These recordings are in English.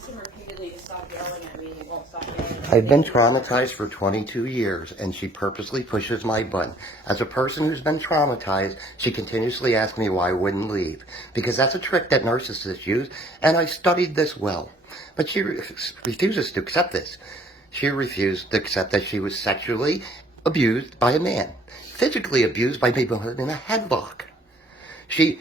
asked him repeatedly to stop yelling at me. He won't stop yelling at me. I've been traumatized for 22 years, and she purposely pushes my button. As a person who's been traumatized, she continuously asks me why I wouldn't leave. Because that's a trick that narcissists use, and I studied this well. But she refuses to accept this. She refused to accept that she was sexually abused by a man. Physically abused by people in a headlock. She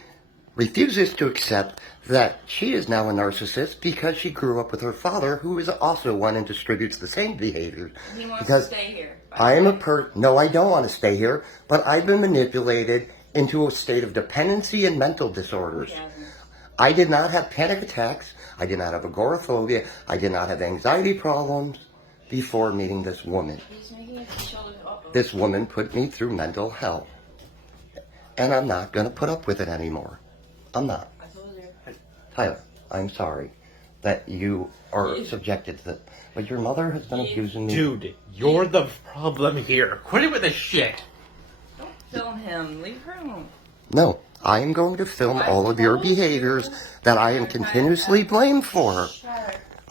refuses to accept that she is now a narcissist because she grew up with her father, who is also one and distributes the same behavior. He wants to stay here. I am no, I don't want to stay here, but I've been manipulated into a state of dependency and mental disorders. I did not have panic attacks. I did not have agoraphobia. I did not have anxiety problems before meeting this woman. This woman put me through mental hell. And I'm not going to put up with it anymore. I'm not. Tyler, I'm sorry that you are subjected to that. But your mother has been abusing me. Dude, you're the problem here. Quit it with the shit. Don't film him. Leave her alone. No, I am going to film all of your behaviors that I am continuously blamed for.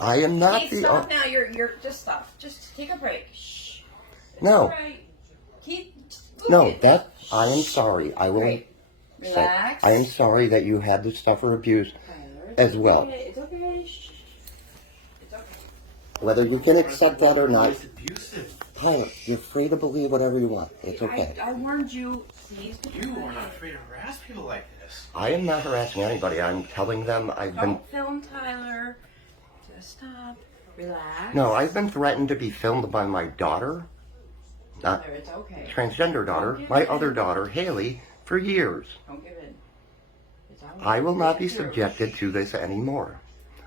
I am not Keith, the... stop now. You're just stop. Just take a break. Shh. No. Right. Keith, No, that... I am sorry. I will... Right. Relax. I am sorry that you had to suffer abuse as well. It's okay. Shh. It's okay. Whether you can accept that or not, It's abusive. Tyler, you're free to believe whatever you want. It's okay. I warned you. Please be You are quiet. not afraid to harass people like this. I am not harassing anybody. I'm telling them I've been... Don't film Tyler. Just stop. Relax. No, I've been threatened to be filmed by my daughter, not Tyler, it's okay. transgender daughter, my other daughter, Haley, for years. Don't give in. It's all right. I will not be subjected to this anymore.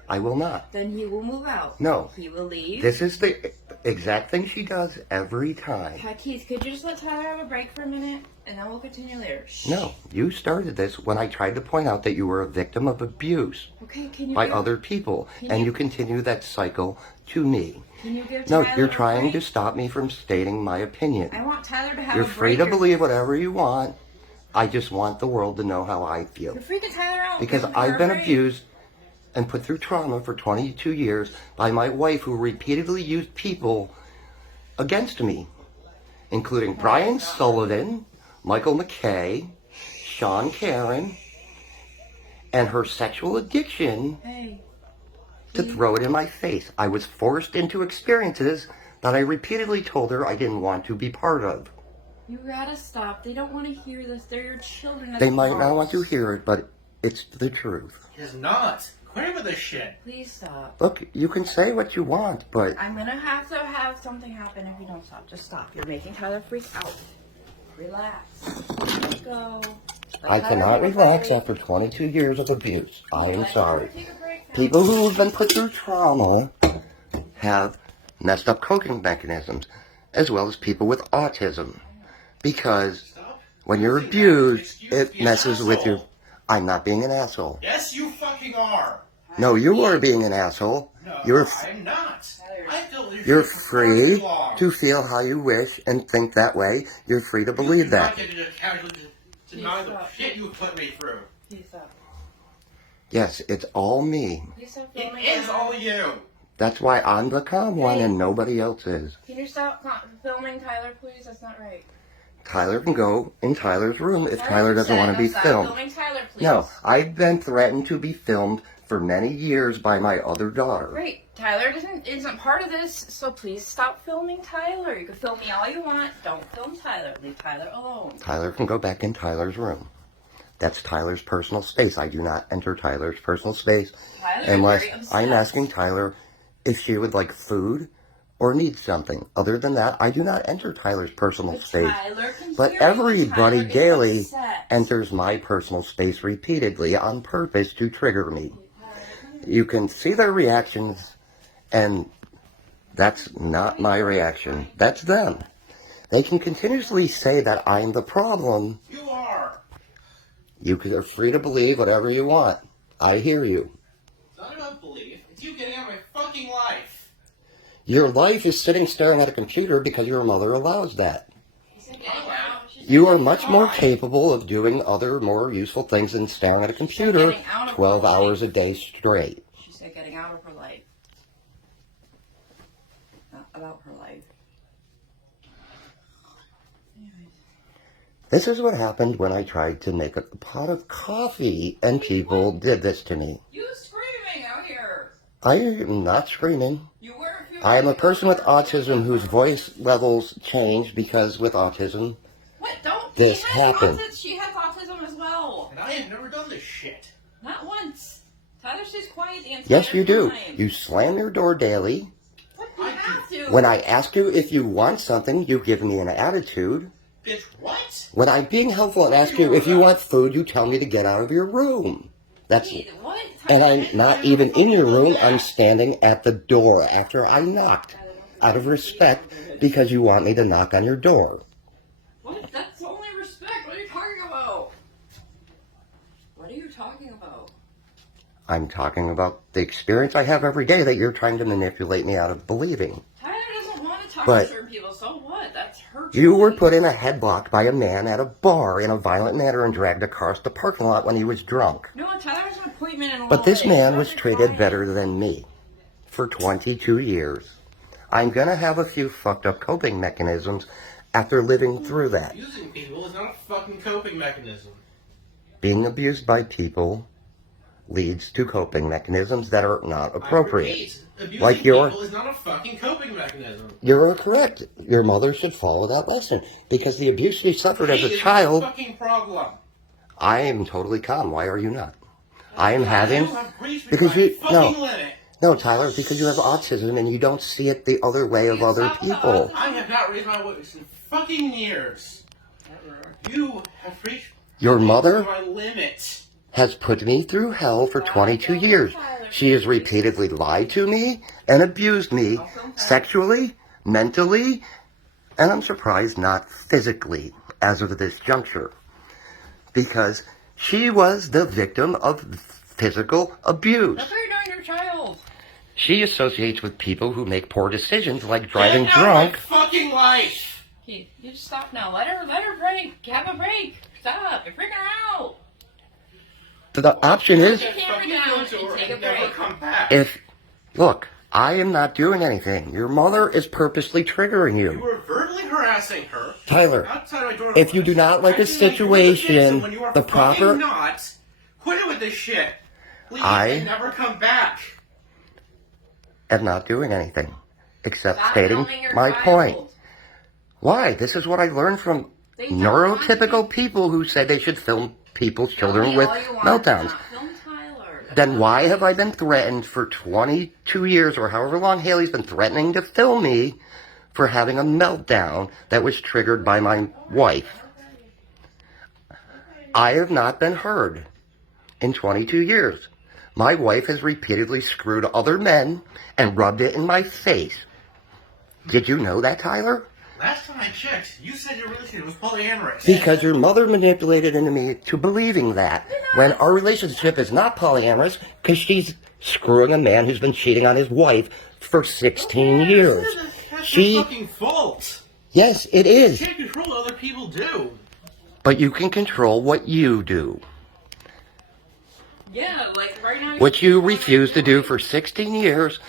I will not. Then he will move out. No. He will leave. This is the exact thing she does every time. Hi, Keith, could you just let Tyler have a break for a minute? And then we'll continue later. Shh. No, you started this when I tried to point out that you were a victim of abuse Okay, can you by give, other people, and you continue that cycle to me. Can you give No, Tyler you're a trying break? to stop me from stating my opinion. I want Tyler to have You're a break. free to believe whatever you want. I just want the world to know how I feel. You're freaking Tyler out. Because Give her I've a been break. abused and put through trauma for 22 years by my wife, who repeatedly used people against me, including Brian Sullivan, Michael McKay, Sean Karen, and her sexual addiction Hey. to throw it in my face. I was forced into experiences that I repeatedly told her I didn't want to be part of. You gotta stop. They don't want to hear this. They're your children. They might not want to hear it, but it's the truth. He's not. Quit it with this shit. Please stop. Look, you can say what you want, but I'm gonna have to have something happen if you don't stop. Just stop. You're making Tyler freak out. Relax. Let it go. Let I Tyler cannot take a relax break. after 22 years of abuse. I am Let sorry. Tyler take a break now. People who have been put through trauma have messed up coping mechanisms, as well as people with autism. Because when you're abused, it messes with you. I'm not being an asshole. Yes, you fucking are. No, you are being an asshole. No, You're I'm not. I feel you're free to feel how you wish and think that way. You're free to believe that. You do not get to casually deny the shit you put me through. Please stop. Yes, it's all me. Please stop It filming is now. all you. That's why I'm the calm one and nobody else is. Can you stop filming Tyler, please? That's not right. Tyler can go in Tyler's room if Tyler doesn't said, want to be stop filmed. filming Tyler, please. No, I've been threatened to be filmed for many years by my other daughter. Great. Tyler isn't part of this, so please stop filming Tyler. You can film me all you want. Don't film Tyler. Leave Tyler alone. Tyler can go back in Tyler's room. That's Tyler's personal space. I do not enter Tyler's personal space Tyler's unless very obsessed. I'm asking Tyler if she would like food or needs something. Other than that, I do not enter Tyler's personal But space. Tyler can But hear you. everybody Tyler gets daily upset. enters my personal space repeatedly on purpose to trigger me. You can see their reactions, and that's not my reaction. That's them. They can continuously say that I'm the problem. You are. You are free to believe whatever you want. I hear you. It's not about belief. It's you getting out of my fucking life. Your life is sitting staring at a computer because your mother allows that. Getting out. You are much more capable of doing other more useful things than staring at a computer 12 hours a day straight. She said getting out of her life. about her life. Anyways. This is what happened when I tried to make a pot of coffee and people did this to me. You screaming out here. I am not screaming. You were a few I am a minutes person with ago. autism whose voice levels change because with autism, What? Don't. This She has happened. She has autism as well. And I have never done this shit. Not once. Tyler stays quiet the entire yes you do. time. You slam your door daily. What? You have to. When I ask you if you want something, you give me an attitude. Bitch, what? When I'm being helpful and ask you if you want food, you tell me to get out of your room. That's Wait, what? and I'm not even in your room. I'm standing at the door after I knocked, out of respect, because you want me to knock on your door. What? That's only respect. What are you talking about? What are you talking about? I'm talking about the experience I have every day that you're trying to manipulate me out of believing. Tyler doesn't want to talk But- to certain people, so what? That's her You were choice. put in a headlock by a man at a bar in a violent manner and dragged across the parking lot when he was drunk. No, Tyler has an appointment in a But this little bit. man He's was not treated fine. better than me for 22 years. I'm gonna have a few fucked up coping mechanisms after living through that. Abusing people is not a fucking coping mechanism. Being abused by people leads to coping mechanisms that are not appropriate. I repeat, abusing Like your- people is not a fucking coping mechanism. You're correct. Your mother should follow that lesson because the abuse she suffered as Hate a is child. a fucking problem. I am totally calm. Why are you not? I am You having have reached because my you fucking no. limit. No, Tyler, because you have autism and you don't see it the other way of other Stop with the people. I have not raised my voice in fucking years. You have reached Your mother my limit. has put me through hell for 22 years. She has repeatedly lied to me and abused me sexually, mentally, and I'm surprised not physically as of this juncture. Because she was the victim of physical abuse. That's what you're doing to your child. She associates with people who make poor decisions like driving Get out of my drunk. fucking life. Keith, you just stop now. Let her break. Have a break. Stop. You're freaking her out. The option is, Take Fucking her down go to and her take a and never break. come back. look, I am not doing anything. Your mother is purposely triggering You you. were verbally harassing her. Tyler, Outside my door. if you do not like a Acting like you were the situation, victim when you are the fucking proper- not. Quit it with this shit. Leave I- and never come back. am not doing anything except Stop stating filming your my child. point. Why? This is what I learned from They don't want neurotypical to. people who said they should film people's Tell children me with all you want, meltdowns. not film Tyler. Then why have I been threatened for 22 years or however long Haley's been threatening to film me for having a meltdown that was triggered by my wife? I have not been heard in 22 years. My wife has repeatedly screwed other men and rubbed it in my face. Did you know that, Tyler? Last time I checked, you said your relationship was polyamorous. Because your mother manipulated into me to believing that when our relationship is not polyamorous because she's screwing a man who's been cheating on his wife for 16 years. That's She- your fucking fault. Yes, it is. You can't control what other people do. But you can control what you do, Yeah, like right now. which you refused to do for 16 years